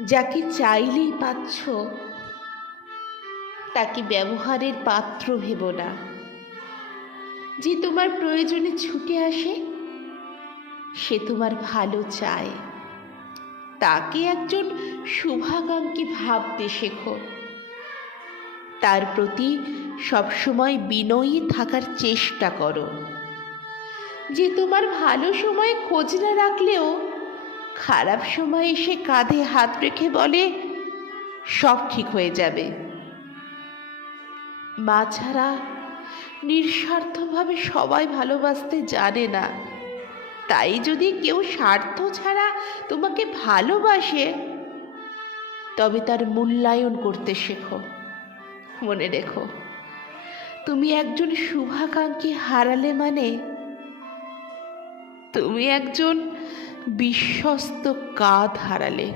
যাকে চাইলেই পাচ্ছ তাকে ব্যবহারের পাত্র ভেবো না। যে তোমার প্রয়োজনে ছুটে আসে সে তোমার ভালো চায়, তাকে একজন শুভাকাঙ্ক্ষী ভাবতে শেখো। তার প্রতি সবসময় বিনয়ী থাকার চেষ্টা করো। যে তোমার ভালো সময় খোঁজ না রাখলেও খারাপ সময় এসে কাঁধে হাত রেখে বলে সব ঠিক হয়ে যাবে। মা ছাড়া নিঃস্বার্থভাবে সবাই ভালোবাসতে জানে না, তাই যদি কেউ স্বার্থ ছাড়া তোমাকে ভালোবাসে তবে তার মূল্যায়ন করতে শেখো। মনে রেখো, তুমি একজন শুভাকাঙ্ক্ষী হারালে মানে তুমি একজন বিশ্বস্ত কাঁধ হারালে।